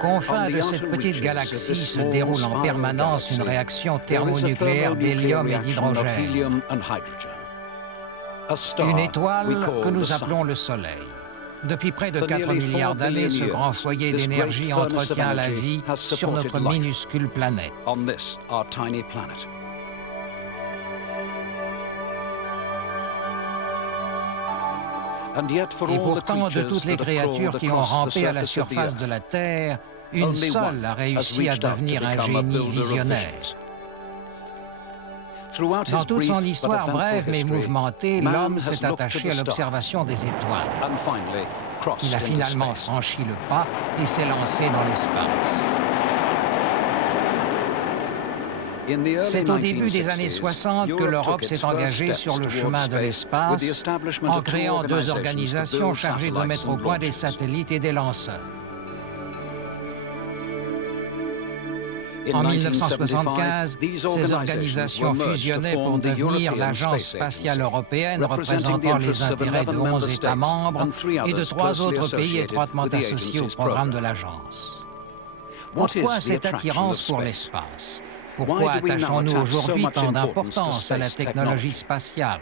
confins de cette petite galaxie se déroule en permanence une réaction thermonucléaire d'hélium et d'hydrogène. Une étoile que nous appelons le Soleil. Depuis près de 4 milliards d'années, ce grand foyer d'énergie entretient la vie sur notre minuscule planète. Et pourtant, de toutes les créatures qui ont rampé à la surface de la Terre, une seule a réussi à devenir un génie visionnaire. Dans toute son histoire brève mais mouvementée, l'homme s'est attaché à l'observation des étoiles. Il a finalement franchi le pas et s'est lancé dans l'espace. C'est au début des années 60 que l'Europe s'est engagée sur le chemin de l'espace en créant 2 organisations chargées de mettre au point des satellites et des lanceurs. En 1975, ces organisations fusionnaient pour devenir l'Agence spatiale européenne représentant les intérêts de 11 États membres et de 3 autres pays étroitement associés au programme de l'Agence. Pourquoi cette attirance pour l'espace? Pourquoi attachons-nous aujourd'hui tant d'importance à la technologie spatiale?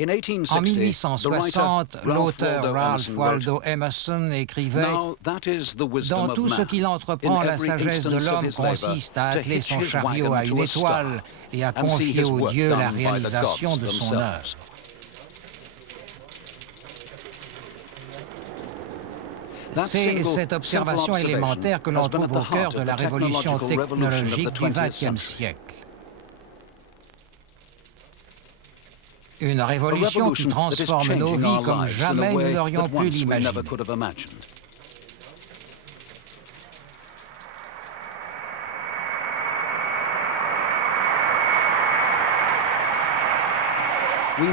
En 1860, l'auteur Ralph Waldo Emerson écrivait « Dans tout ce qu'il entreprend, la sagesse de l'homme consiste à atteler son chariot à une étoile et à confier au Dieu la réalisation de son œuvre. » C'est cette observation élémentaire que l'on trouve au cœur de la révolution technologique du XXe siècle. Une révolution qui transforme nos vies comme jamais nous n'aurions pu l'imaginer.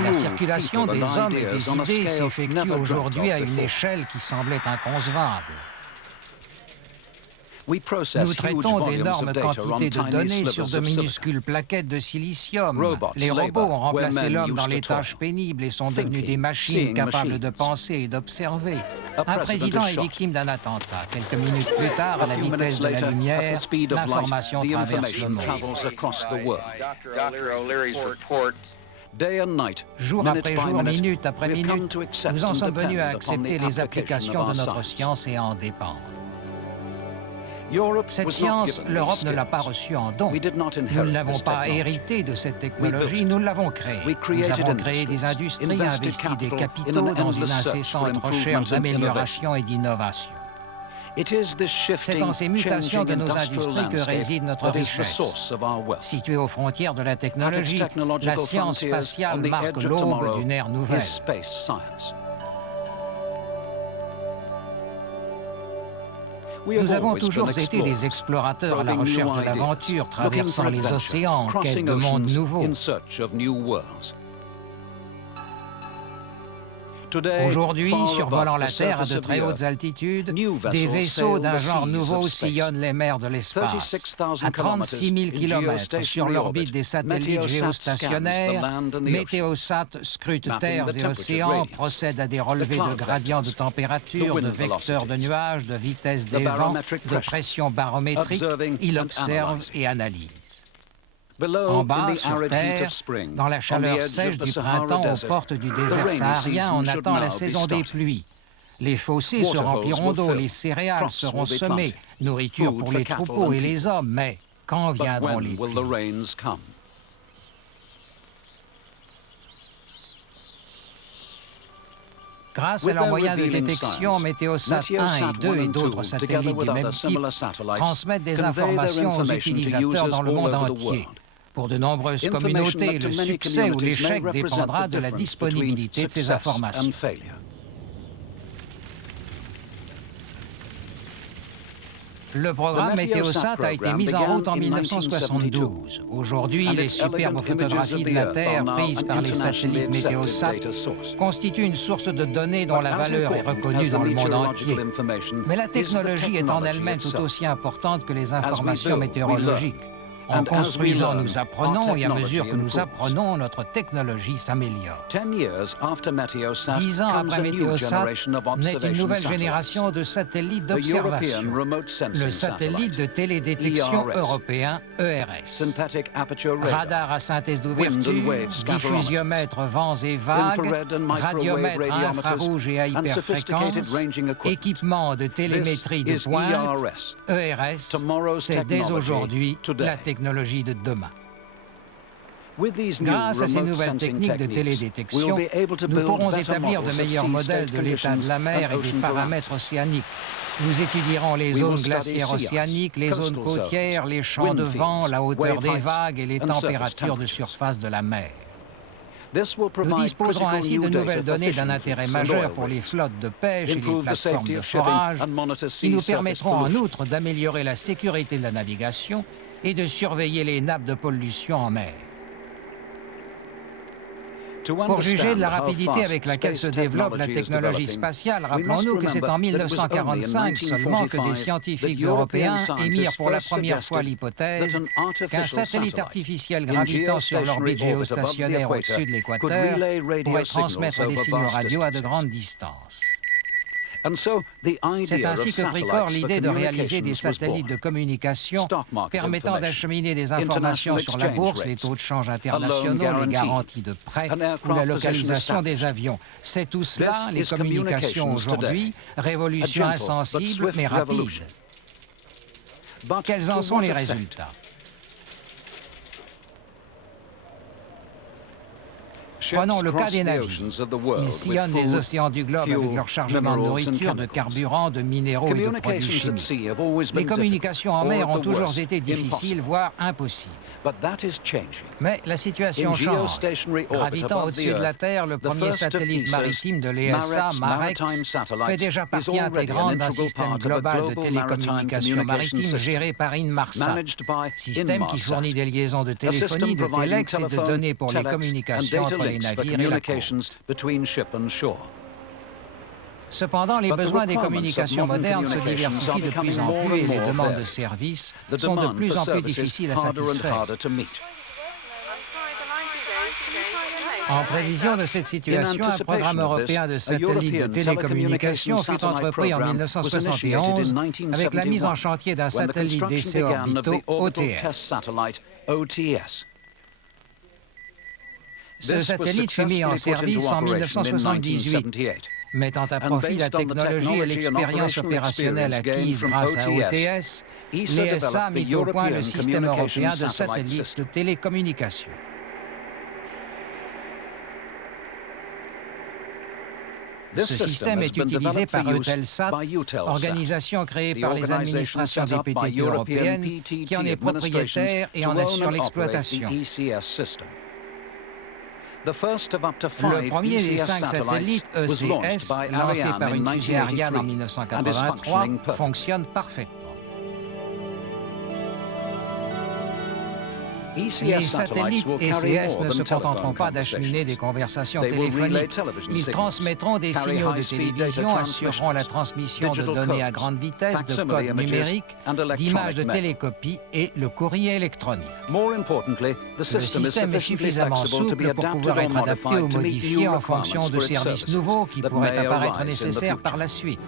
La circulation des hommes et des idées s'effectue aujourd'hui à une échelle qui semblait inconcevable. Nous traitons d'énormes quantités de données sur de minuscules plaquettes de silicium. Les robots ont remplacé l'homme dans les tâches pénibles et sont devenus des machines capables de penser et d'observer. Un président est victime d'un attentat. Quelques minutes plus tard, à la vitesse de la lumière, l'information traverse le monde. Jour après jour, minute après minute, nous en sommes venus à accepter les applications de notre science et à en dépendre. Cette science, l'Europe ne l'a pas reçue en don. Nous ne l'avons pas hérité de cette technologie, nous l'avons créée. Nous avons créé des industries, investi des capitaux dans une incessante recherche d'amélioration et d'innovation. C'est dans ces mutations de nos industries que réside notre richesse. Située aux frontières de la technologie, la science spatiale marque l'aube d'une ère nouvelle. Nous avons toujours été des explorateurs à la recherche de l'aventure, traversant les océans en quête de mondes nouveaux. Aujourd'hui, survolant la Terre à de très hautes altitudes, des vaisseaux d'un genre nouveau sillonnent les mers de l'espace. À 36 000 km sur l'orbite des satellites géostationnaires, Météosat scrute terres et océans, procède à des relevés de gradients de température, de vecteurs de nuages, de vitesse des vents, de pression barométrique. Il observe et analyse. En bas, sur Terre, dans la chaleur sèche du printemps aux portes du désert saharien, on attend la saison des pluies. Les fossés se rempliront d'eau, les céréales seront semées, nourriture pour les troupeaux et les hommes, mais quand viendront les pluies? Grâce à leurs moyens de détection, Météosat 1 et 2 et d'autres satellites du même type transmettent des informations aux utilisateurs dans le monde entier. Pour de nombreuses communautés, le succès ou l'échec dépendra de la disponibilité de ces informations. Le programme Météosat a été mis en route en 1972. Aujourd'hui, les superbes photographies de la Terre prises par les satellites Météosat constituent une source de données dont la valeur est reconnue dans le monde entier. Mais la technologie est en elle-même tout aussi importante que les informations météorologiques. En construisant, nous apprenons, et à mesure que nous apprenons, notre technologie s'améliore. 10 ans après Meteosat, naît une nouvelle génération de satellites d'observation, le satellite de télédétection européen ERS. Radar à synthèse d'ouverture, diffusiomètre vents et vagues, radiomètre à infrarouge et à hyperfréquence, équipement de télémétrie de pointe, ERS, c'est dès aujourd'hui la technologie de demain. Grâce à ces nouvelles techniques de télédétection, nous pourrons établir de meilleurs modèles de l'état de la mer et des paramètres océaniques. Nous étudierons les zones glaciaires océaniques, les zones côtières, les champs de vent, la hauteur des vagues et les températures de surface de la mer. Nous disposerons ainsi de nouvelles données d'un intérêt majeur pour les flottes de pêche et les plateformes de forage, qui nous permettront en outre d'améliorer la sécurité de la navigation et de surveiller les nappes de pollution en mer. Pour juger de la rapidité avec laquelle se développe la technologie spatiale, rappelons-nous que c'est en 1945 seulement que des scientifiques européens émirent pour la première fois l'hypothèse qu'un satellite artificiel gravitant sur l'orbite géostationnaire au-dessus de l'équateur pourrait transmettre des signaux radio à de grandes distances. C'est ainsi que prit corps l'idée de réaliser des satellites de communication permettant d'acheminer des informations sur la bourse, les taux de change internationaux, les garanties de prêt ou la localisation des avions. C'est tout cela, les communications aujourd'hui, révolution insensible mais rapide. Quels en sont les résultats? Prenons le cas des navires. Ils sillonnent les océans du globe avec leur chargement de nourriture, de carburant, de minéraux et de produits chimiques. Les communications en mer ont toujours été difficiles, voire impossibles. Mais la situation change. Gravitant au-dessus de la Terre, le premier satellite maritime de l'ESA, MAREX, fait déjà partie intégrante d'un système global de télécommunications maritimes géré par Inmarsat, système qui fournit des liaisons de téléphonie, de téléx et de données pour les communications entre les navires et la côte. Cependant, les besoins des communications modernes se diversifient de plus en plus et les demandes de services sont de plus en plus difficiles à satisfaire. En prévision de cette situation, un programme européen de satellites de télécommunications fut entrepris en 1971 avec la mise en chantier d'un satellite d'essais orbitaux OTS. Ce satellite fut mis en service en 1978. Mettant à profit la technologie et l'expérience opérationnelle acquise grâce à OTS, l'ESA mit au point le système européen de satellites de télécommunications. Ce système est utilisé par Eutelsat, organisation créée par les administrations des PTT européennes, qui en est propriétaire et en assure l'exploitation. Le premier des 5 satellites, ECS, lancé par une fusée Ariane en 1983, fonctionne parfaitement. Les satellites ECS ne se contenteront pas d'acheminer des conversations téléphoniques. Ils transmettront des signaux de télévision, assureront la transmission de données à grande vitesse, de codes numériques, d'images de télécopie et le courrier électronique. Le système est suffisamment souple pour pouvoir être adapté ou modifié en fonction de services nouveaux qui pourraient apparaître nécessaires par la suite.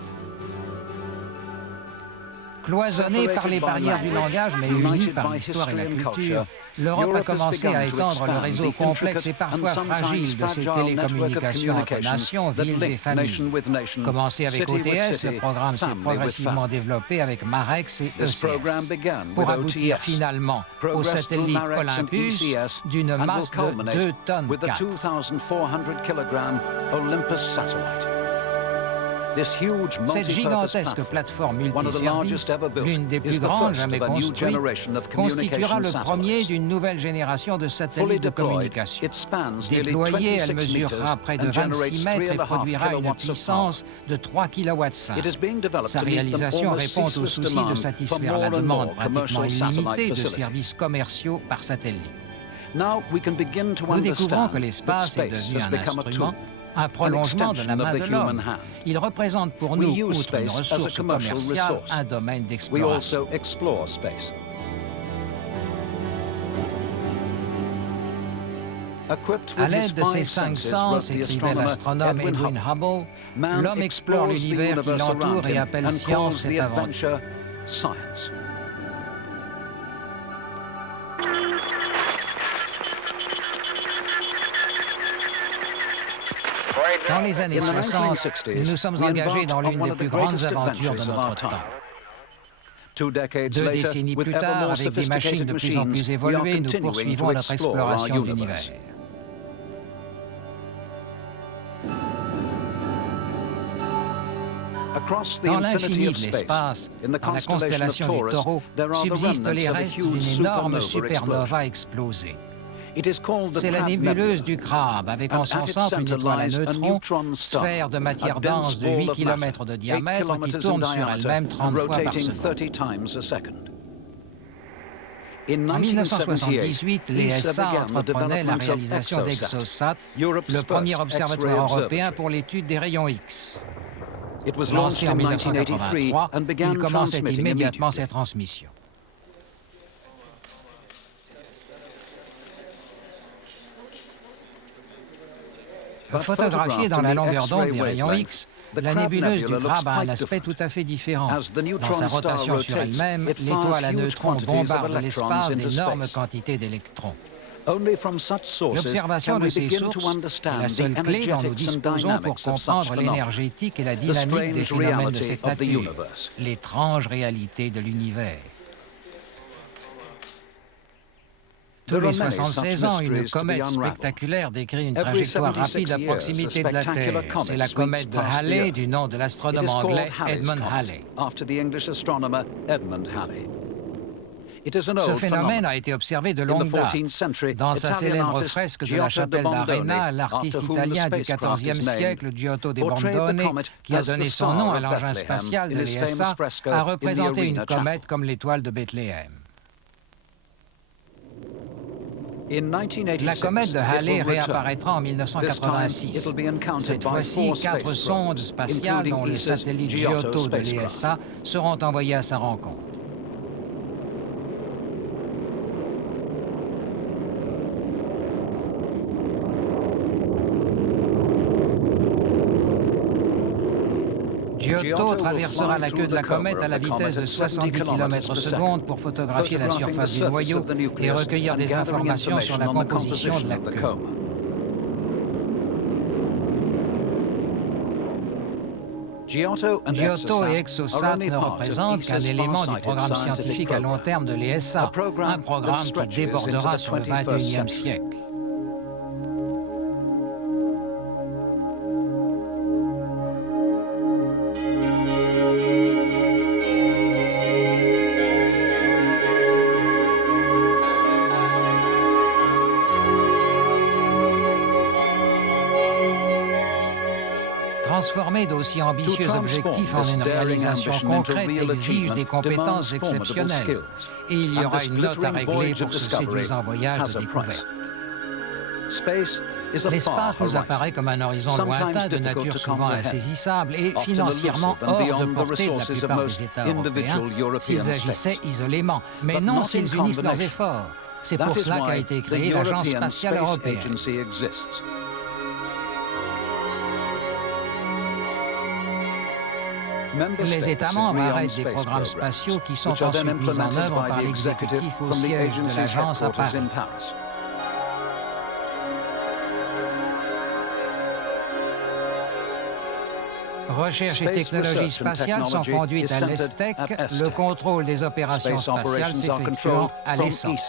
Cloisonnée par les barrières du langage, mais unie par l'histoire et la culture, l'Europe a commencé à étendre le réseau complexe et parfois fragile de ses télécommunications entre nations, villes et familles. Commencé avec OTS, le programme s'est progressivement développé avec MAREX et ECS, pour aboutir finalement au satellite Olympus d'une masse de 2 tonnes 4. Cette gigantesque plateforme multiservice, l'une des plus grandes jamais construites, constituera le premier d'une nouvelle génération de satellites de communication. Déployée, elle mesurera près de 26 mètres et produira une puissance de 3 kW. Sa réalisation répond au souci de satisfaire la demande pratiquement illimitée de services commerciaux par satellite. Nous découvrons que l'espace est devenu un instrument, un prolongement de la main de l'homme. Il représente pour nous, outre une ressource commerciale, un domaine d'exploration. À l'aide de ses 5 sens, écrivait l'astronome Edwin Hubble, l'homme explore l'univers qui l'entoure et appelle science cette aventure. Dans les années 60, nous nous sommes engagés dans l'une des plus grandes aventures de notre temps. 2 décennies plus tard, avec des machines de plus en plus évoluées, nous poursuivons notre exploration de l'univers. Dans l'infini de l'espace, dans la constellation du Taureau, subsistent les restes d'une énorme supernova explosée. C'est la nébuleuse du Crabe, avec en son centre une étoile à neutrons, sphère de matière dense de 8 km de diamètre qui tourne sur elle-même 30 fois par seconde. En 1978, l'ESA entreprenait la réalisation d'ExoSat, le premier observatoire européen pour l'étude des rayons X. Lancé en 1983, il commençait immédiatement ses transmissions. Photographiée dans la longueur d'onde des rayons X, la nébuleuse du Crabe a un aspect tout à fait différent. Dans sa rotation sur elle-même, l'étoile à neutrons bombarde l'espace d'énormes quantités d'électrons. L'observation de ces sources est la seule clé dont nous disposons pour comprendre l'énergétique et la dynamique des phénomènes de cette nature, l'étrange réalité de l'univers. Tous les 76 ans, une comète spectaculaire décrit une trajectoire rapide à proximité de la Terre. C'est la comète de Halley, du nom de l'astronome anglais Edmund Halley. Ce phénomène a été observé de longue date. Dans sa célèbre fresque de la chapelle d'Arena, l'artiste italien du XIVe siècle, Giotto de Bondone, qui a donné son nom à l'engin spatial de l'ESA, a représenté une comète comme l'étoile de Bethléem. La comète de Halley réapparaîtra en 1986. Cette fois-ci, 4 sondes spatiales, dont le satellite Giotto de l'ESA, seront envoyées à sa rencontre. Giotto traversera la queue de la comète à la vitesse de 70 km/s pour photographier la surface du noyau et recueillir des informations sur la composition de la queue. Giotto et ExoSat ne représentent qu'un élément du programme scientifique à long terme de l'ESA, un programme qui débordera sur le XXIe siècle. Transformer d'aussi ambitieux objectifs en une réalisation concrète exige des compétences exceptionnelles. Et il y aura une note à régler pour ce séduisant voyage de découverte. L'espace nous apparaît comme un horizon lointain de nature souvent insaisissable et financièrement hors de portée de la plupart des États européens s'ils agissaient isolément, mais non s'ils unissent leurs efforts. C'est pour cela qu'a été créée l'Agence spatiale européenne. Les États membres arrêtent des programmes spatiaux qui sont ensuite mis en œuvre par l'exécutif au siège de l'agence à Paris. Recherche et technologies spatiales sont conduites à l'ESTEC, le contrôle des opérations spatiales s'effectuant à l'ESOC.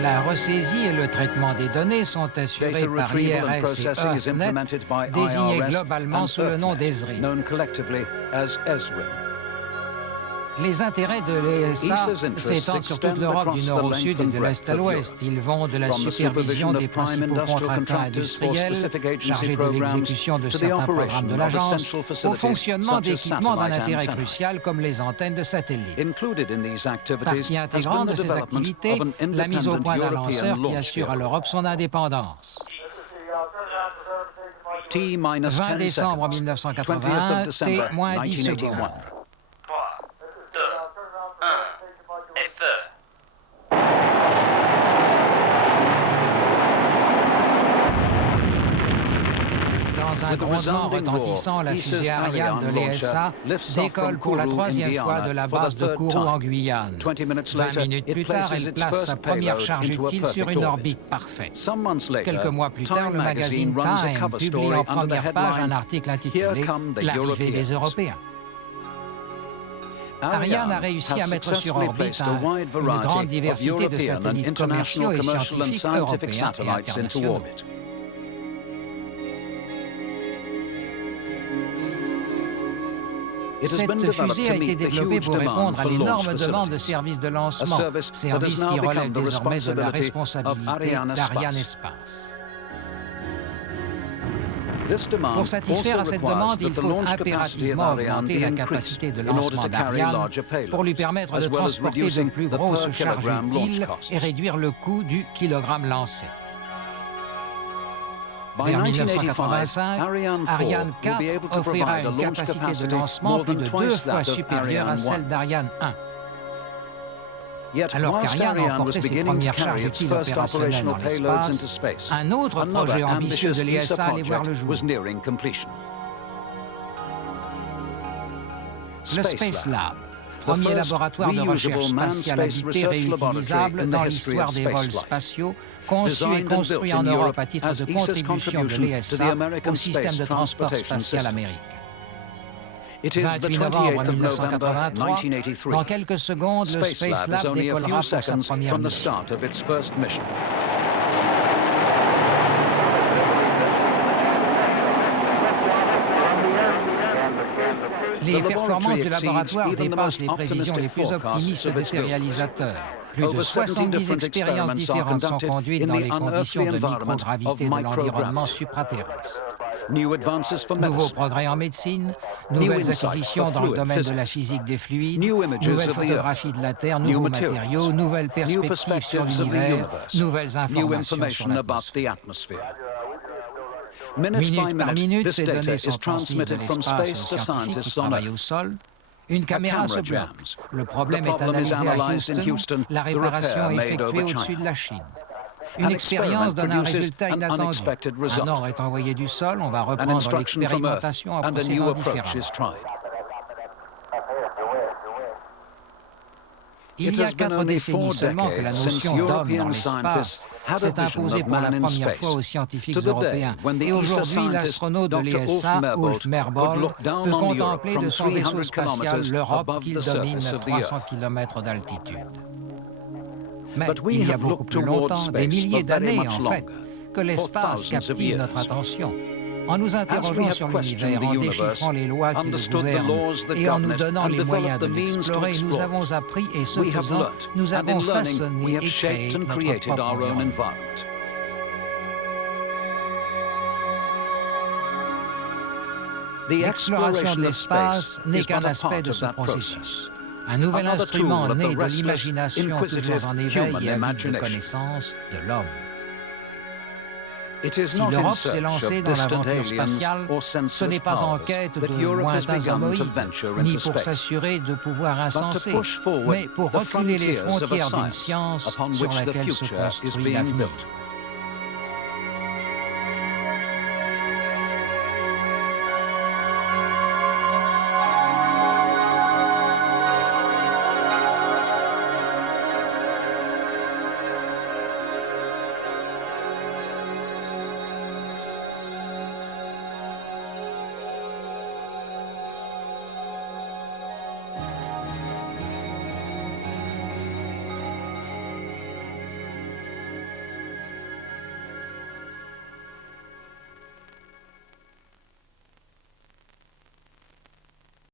La ressaisie et le traitement des données sont assurés par l'IRS et EarthNet, désignés globalement sous le nom d'ESRI. Les intérêts de l'ESA s'étendent sur toute l'Europe du nord au sud et de l'est à l'ouest. Ils vont de la supervision des principaux contractants industriels chargés de l'exécution de certains programmes de l'agence au fonctionnement d'équipements d'un intérêt crucial comme les antennes de satellites. Partie intégrante de ces activités, la mise au point d'un lanceur qui assure à l'Europe son indépendance. 20 décembre 1981, T-10 secondes. Dans un grondement retentissant, la fusée Ariane de l'ESA décolle pour la troisième fois de la base de Kourou en Guyane. 20 minutes plus tard, elle place sa première charge utile sur une orbite parfaite. Quelques mois plus tard, le magazine Time publie en première page un article intitulé « L'arrivée des Européens ». Ariane a réussi à mettre sur orbite une grande diversité de satellites commerciaux et scientifiques européens et internationaux. Cette fusée a été développée pour répondre à l'énorme demande de services de lancement, service qui relève désormais de la responsabilité d'Ariane Espace. Pour satisfaire à cette demande, il faut impérativement augmenter la capacité de lancement d'Ariane pour lui permettre de transporter de plus grosses charges utiles et réduire le coût du kilogramme lancé. Vers 1985, Ariane 4 offrira une capacité de lancement plus de 2 fois supérieure à celle d'Ariane 1. Alors qu'Ariane emportait ses premières charges utiles opérationnelles dans l'espace, un autre projet ambitieux de l'ESA allait voir le jour. Le Space Lab, premier laboratoire de recherche spatiale habité réutilisable dans l'histoire des vols spatiaux, conçu et construit en Europe à titre de contribution de l'ESA au système de transport spatial américain. 28 novembre 1983, dans quelques secondes, le Space Lab décollera pour sa première mission. Les performances du laboratoire dépassent les prévisions les plus optimistes de ses réalisateurs. Plus de 70 expériences différentes sont conduites dans les conditions de microgravité de l'environnement supraterrestre. Nouveaux progrès en médecine, nouvelles acquisitions dans le domaine de la physique des fluides, nouvelles photographies de la Terre, nouveaux matériaux, nouvelles perspectives sur l'univers, nouvelles informations sur l'atmosphère. Minute par minute, ces données sont transmises de l'espace aux scientifiques qui travaillent au sol. Une caméra se bloque. Le problème est analysé à Houston, la réparation est effectuée au-dessus de la Chine. Une expérience donne un résultat inattendu. Un ordre est envoyé du sol, on va reprendre l'expérimentation en procédant différemment. Il y a 4 décennies seulement que la notion d'homme dans l'espace s'est imposée pour la première fois aux scientifiques européens. Et aujourd'hui, l'astronaute de l'ESA, Ulf Merbold, peut contempler de son vaisseau spatial l'Europe qu'il domine à 300 km d'altitude. Mais il y a beaucoup plus longtemps, des milliers d'années en fait, que l'espace captive notre attention. En nous interrogeant sur l'univers, en déchiffrant les lois qui le gouvernent et en nous donnant les moyens de l'explorer, nous avons appris et ce faisant, nous avons façonné et créé notre propre environnement. L'exploration de l'espace n'est qu'un aspect de ce processus. Un nouvel instrument né de l'imagination toujours en éveil et avide de connaissances de l'homme. Si l'Europe s'est lancée dans l'aventure spatiale, ce n'est pas en quête de lointains homologues, ni pour s'assurer de pouvoirs insensés, mais pour reculer les frontières d'une science sur laquelle se construit l'avenir.